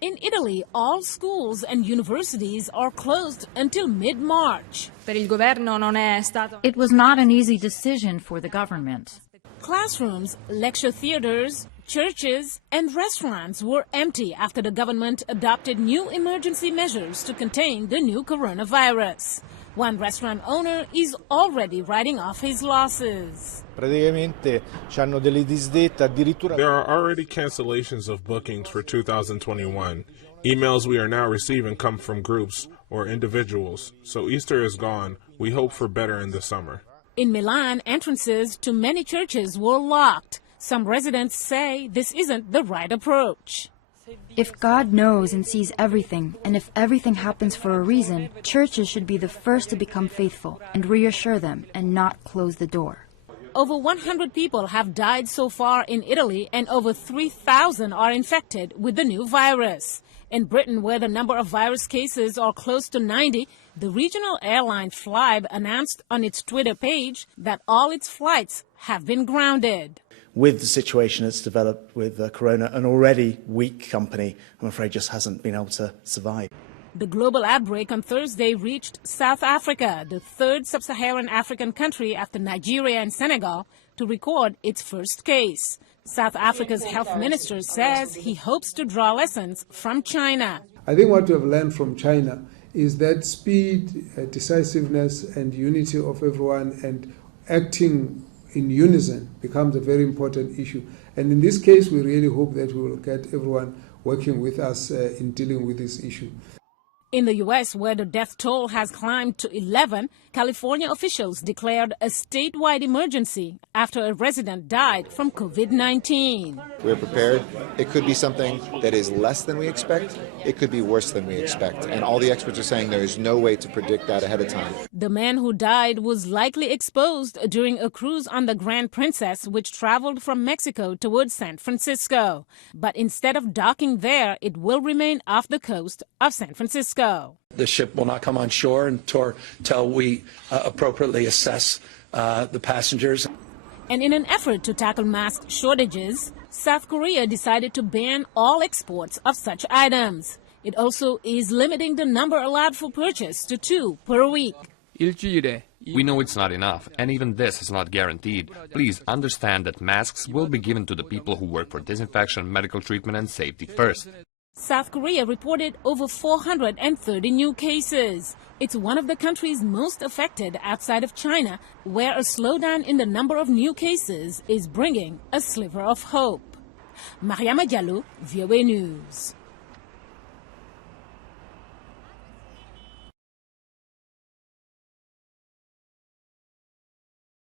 In Italy, all schools and universities are closed until mid-March. It was not an easy decision for the government. Classrooms, lecture theaters, churches and restaurants were empty after the government adopted new emergency measures to contain the new coronavirus. One restaurant owner is already writing off his losses. There are already cancellations of bookings for 2021. Emails we are now receiving come from groups or individuals. So Easter is gone. We hope for better in the summer. In Milan, entrances to many churches were locked. Some residents say this isn't the right approach. If God knows and sees everything, and if everything happens for a reason, churches should be the first to become faithful and reassure them and not close the door. Over 100 people have died so far in Italy, and over 3,000 are infected with the new virus. In Britain, where the number of virus cases are close to 90, the regional airline Flavia announced on its Twitter page that all its flights have been grounded. With the situation that's developed with Corona, an already weak company, I'm afraid, just hasn't been able to survive. The global outbreak on Thursday reached South Africa, the third sub-Saharan African country after Nigeria and Senegal, to record its first case. South Africa's health minister says he hopes to draw lessons from China. I think what we have learned from China is that speed, decisiveness and unity of everyone and acting in unison becomes a very important issue. And in this case, we really hope that we will get everyone working with us in dealing with this issue. In the U.S., where the death toll has climbed to 11, California officials declared a statewide emergency after a resident died from COVID-19. We're prepared. It could be something that is less than we expect. It could be worse than we expect. And all the experts are saying there is no way to predict that ahead of time. The man who died was likely exposed during a cruise on the Grand Princess, which traveled from Mexico towards San Francisco. But instead of docking there, it will remain off the coast of San Francisco. The ship will not come on shore until we appropriately assess the passengers. And in an effort to tackle mask shortages, South Korea decided to ban all exports of such items. It also is limiting the number allowed for purchase to 2 per week. We know it's not enough, and even this is not guaranteed. Please understand that masks will be given to the people who work for disinfection, medical treatment and safety first. South Korea reported over 430 new cases. It's one of the countries most affected outside of China, where a slowdown in the number of new cases is bringing a sliver of hope. Mariama Diallo, VOA News.